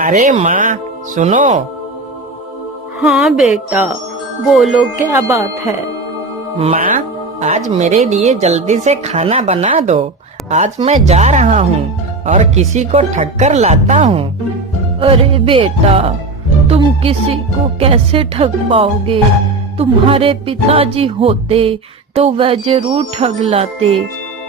अरे माँ, सुनो। हाँ बेटा, बोलो क्या बात है। माँ, आज मेरे लिए जल्दी से खाना बना दो। आज मैं जा रहा हूँ और किसी को ठग कर लाता हूँ। अरे बेटा, तुम किसी को कैसे ठग पाओगे। तुम्हारे पिताजी होते तो वह जरूर ठग लाते।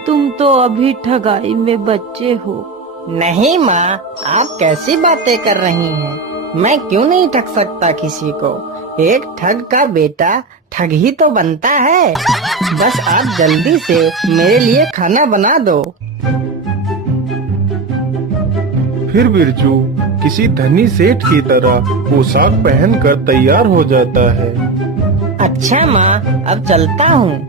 तुम तो अभी ठगाई में बच्चे हो। नहीं माँ, आप कैसी बातें कर रही हैं? मैं क्यों नहीं ठग सकता किसी को? एक ठग का बेटा ठग ही तो बनता है। बस आप जल्दी से मेरे लिए खाना बना दो। फिर बिरजू किसी धनी सेठ की तरह पोशाक पहनकर तैयार हो जाता है। अच्छा माँ, अब चलता हूँ।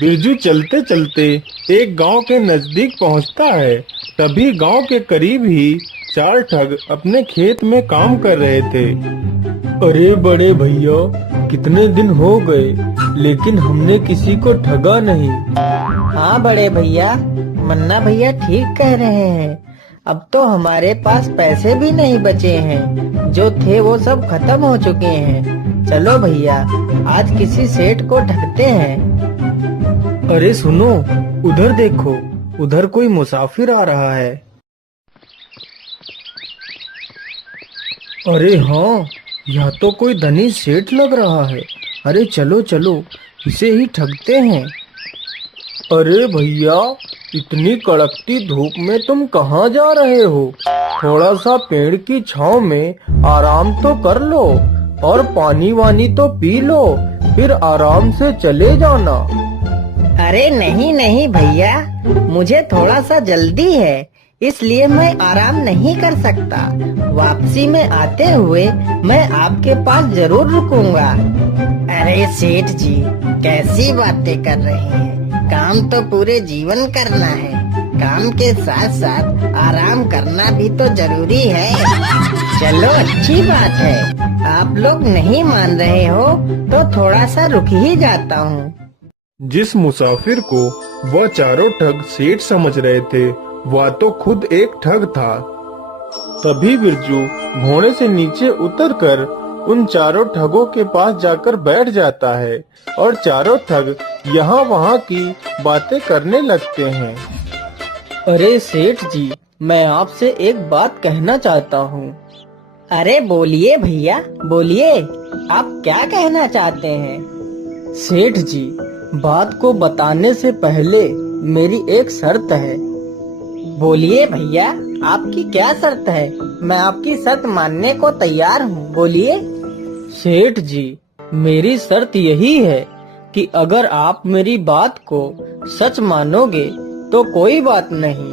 बिरजू चलते चलते एक गांव के नजदीक पहुंचता है। तभी गांव के करीब ही चार ठग अपने खेत में काम कर रहे थे। अरे बड़े भैया, कितने दिन हो गए लेकिन हमने किसी को ठगा नहीं। हाँ बड़े भैया, मन्ना भैया ठीक कह रहे हैं। अब तो हमारे पास पैसे भी नहीं बचे हैं। जो थे वो सब खत्म हो चुके हैं। चलो भैया, आज किसी सेठ को ठगते हैं। अरे सुनो, उधर देखो, उधर कोई मुसाफिर आ रहा है। अरे हाँ, यह तो कोई धनी सेठ लग रहा है। अरे चलो चलो, इसे ही ठगते हैं। अरे भैया, इतनी कड़कती धूप में तुम कहाँ जा रहे हो? थोड़ा सा पेड़ की छांव में आराम तो कर लो और पानी वानी तो पी लो, फिर आराम से चले जाना। अरे नहीं नहीं भैया, मुझे थोड़ा सा जल्दी है, इसलिए मैं आराम नहीं कर सकता। वापसी में आते हुए मैं आपके पास जरूर रुकूंगा। अरे सेठ जी, कैसी बातें कर रहे हैं? काम तो पूरे जीवन करना है। काम के साथ साथ आराम करना भी तो जरूरी है। चलो अच्छी बात है, आप लोग नहीं मान रहे हो तो थोड़ा सा रुक ही जाता हूँ। जिस मुसाफिर को वह चारों ठग सेठ समझ रहे थे, वह तो खुद एक ठग था। तभी बिरजू घोड़े से नीचे उतरकर उन चारों ठगों के पास जाकर बैठ जाता है और चारों ठग यहाँ वहाँ की बातें करने लगते हैं। अरे सेठ जी, मैं आपसे एक बात कहना चाहता हूँ। अरे बोलिए भैया, बोलिए, आप क्या कहना चाहते हैं? सेठ जी, बात को बताने से पहले मेरी एक शर्त है। बोलिए भैया, आपकी क्या शर्त है? मैं आपकी शर्त मानने को तैयार हूँ, बोलिए। सेठ जी, मेरी शर्त यही है कि अगर आप मेरी बात को सच मानोगे तो कोई बात नहीं।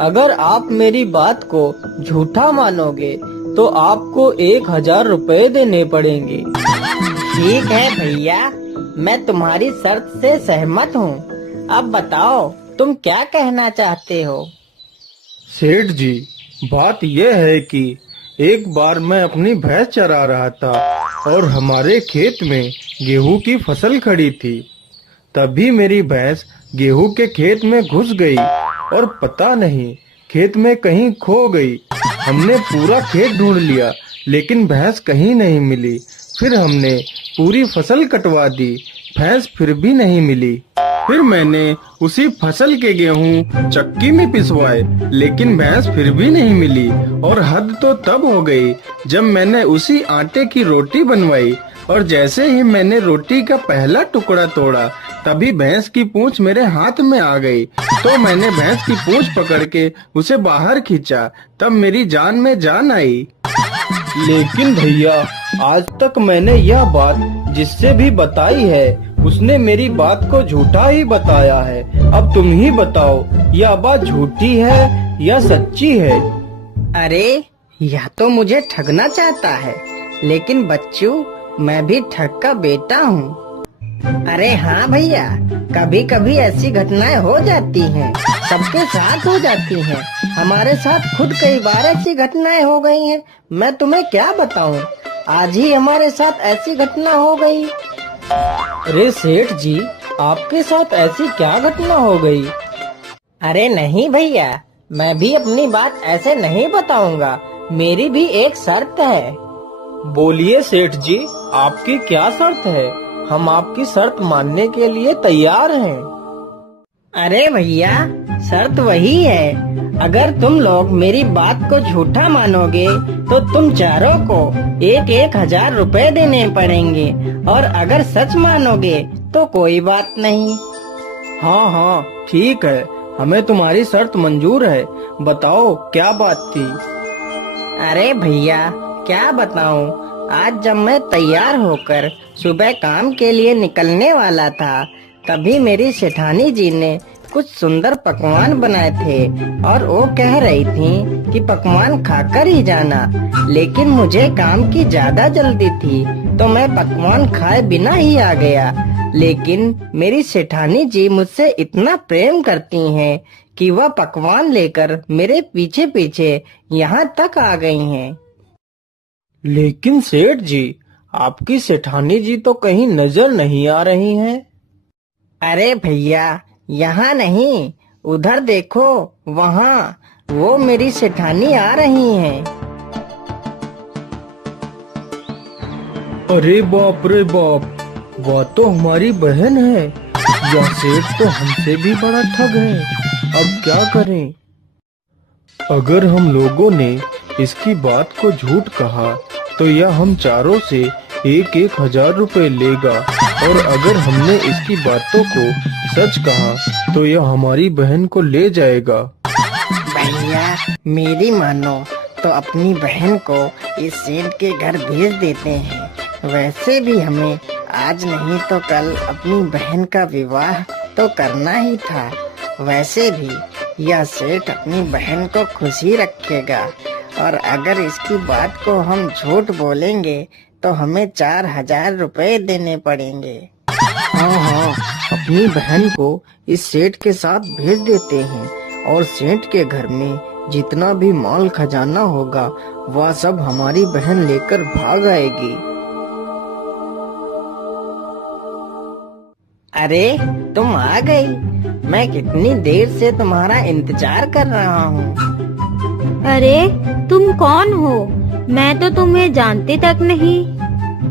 अगर आप मेरी बात को झूठा मानोगे तो आपको 1000 रुपए देने पड़ेंगे। ठीक है भैया, मैं तुम्हारी शर्त से सहमत हूँ। अब बताओ, तुम क्या कहना चाहते हो? सेठ जी, बात यह है कि एक बार मैं अपनी भैंस चरा रहा था और हमारे खेत में गेहूं की फसल खड़ी थी। तभी मेरी भैंस गेहूं के खेत में घुस गई और पता नहीं खेत में कहीं खो गई। हमने पूरा खेत ढूंढ लिया लेकिन भैंस कहीं नहीं मिली। फिर हमने पूरी फसल कटवा दी, भैंस फिर भी नहीं मिली। फिर मैंने उसी फसल के गेहूं चक्की में पिसवाए लेकिन भैंस फिर भी नहीं मिली। और हद तो तब हो गई जब मैंने उसी आटे की रोटी बनवाई और जैसे ही मैंने रोटी का पहला टुकड़ा तोड़ा तभी भैंस की पूंछ मेरे हाथ में आ गई। तो मैंने भैंस की पूंछ पकड़ के उसे बाहर खींचा, तब मेरी जान में जान आई। लेकिन भैया, आज तक मैंने यह बात जिससे भी बताई है उसने मेरी बात को झूठा ही बताया है। अब तुम ही बताओ, यह बात झूठी है या सच्ची है? अरे, यह तो मुझे ठगना चाहता है, लेकिन बच्चू, मैं भी ठग का बेटा हूँ। अरे हाँ भैया, कभी कभी ऐसी घटनाएं हो जाती हैं, सबके साथ हो जाती हैं। हमारे साथ खुद कई बार ऐसी घटनाएं हो गई हैं। मैं तुम्हें क्या बताऊं, आज ही हमारे साथ ऐसी घटना हो गई। अरे सेठ जी, आपके साथ ऐसी क्या घटना हो गई? अरे नहीं भैया, मैं भी अपनी बात ऐसे नहीं बताऊंगा। मेरी भी एक शर्त है। बोलिए सेठ जी, आपकी क्या शर्त है? हम आपकी शर्त मानने के लिए तैयार हैं। अरे भैया, शर्त वही है, अगर तुम लोग मेरी बात को झूठा मानोगे तो तुम चारों को 1,000 रुपए देने पड़ेंगे, और अगर सच मानोगे तो कोई बात नहीं। हाँ हाँ ठीक है, हमें तुम्हारी शर्त मंजूर है। बताओ क्या बात थी? अरे भैया, क्या बताऊं, आज जब मैं तैयार होकर सुबह काम के लिए निकलने वाला था, तभी मेरी सेठानी जी ने कुछ सुंदर पकवान बनाए थे और वो कह रही थी कि पकवान खाकर ही जाना। लेकिन मुझे काम की ज्यादा जल्दी थी तो मैं पकवान खाए बिना ही आ गया। लेकिन मेरी सेठानी जी मुझसे इतना प्रेम करती हैं कि वह पकवान लेकर मेरे पीछे पीछे यहाँ तक आ गई हैं। लेकिन सेठ जी, आपकी सेठानी जी तो कहीं नजर नहीं आ रही हैं। अरे भैया, यहाँ नहीं, उधर देखो, वहाँ वो मेरी सेठानी आ रही हैं। अरे बाप रे बाप, वह तो हमारी बहन है। यह सेठ तो हमसे भी बड़ा ठग है। अब क्या करें? अगर हम लोगों ने इसकी बात को झूठ कहा तो यह हम चारों से 1,000 रुपए लेगा, और अगर हमने इसकी बातों को सच कहा तो यह हमारी बहन को ले जाएगा। भैया, मेरी मानो तो अपनी बहन को इस सेठ के घर भेज देते हैं। वैसे भी हमें आज नहीं तो कल अपनी बहन का विवाह तो करना ही था। वैसे भी यह सेठ अपनी बहन को खुशी रखेगा, और अगर इसकी बात को हम झूठ बोलेंगे तो हमें 4,000 रुपए देने पड़ेंगे। हाँ हाँ, अपनी बहन को इस सेठ के साथ भेज देते हैं, और सेठ के घर में जितना भी माल खजाना होगा वह सब हमारी बहन लेकर भाग आएगी। अरे तुम आ गई, मैं कितनी देर से तुम्हारा इंतजार कर रहा हूँ। अरे तुम कौन हो? मैं तो तुम्हें जानती तक नहीं।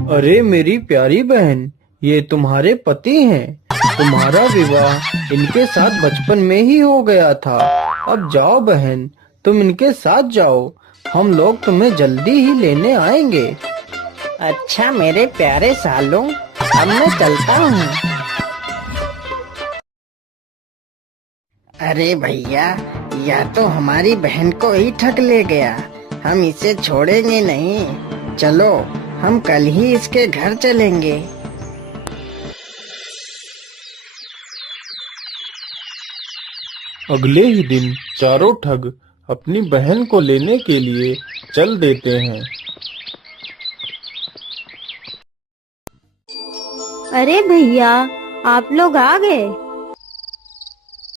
अरे मेरी प्यारी बहन, ये तुम्हारे पति हैं। तुम्हारा विवाह इनके साथ बचपन में ही हो गया था। अब जाओ बहन, तुम इनके साथ जाओ, हम लोग तुम्हें जल्दी ही लेने आएंगे। अच्छा मेरे प्यारे सालों, अब मैं चलता हूँ। अरे भैया, यह तो हमारी बहन को ही ठग ले गया। हम इसे छोड़ेंगे नहीं। चलो, हम कल ही इसके घर चलेंगे। अगले ही दिन चारों ठग अपनी बहन को लेने के लिए चल देते हैं। अरे भैया, आप लोग आ गए।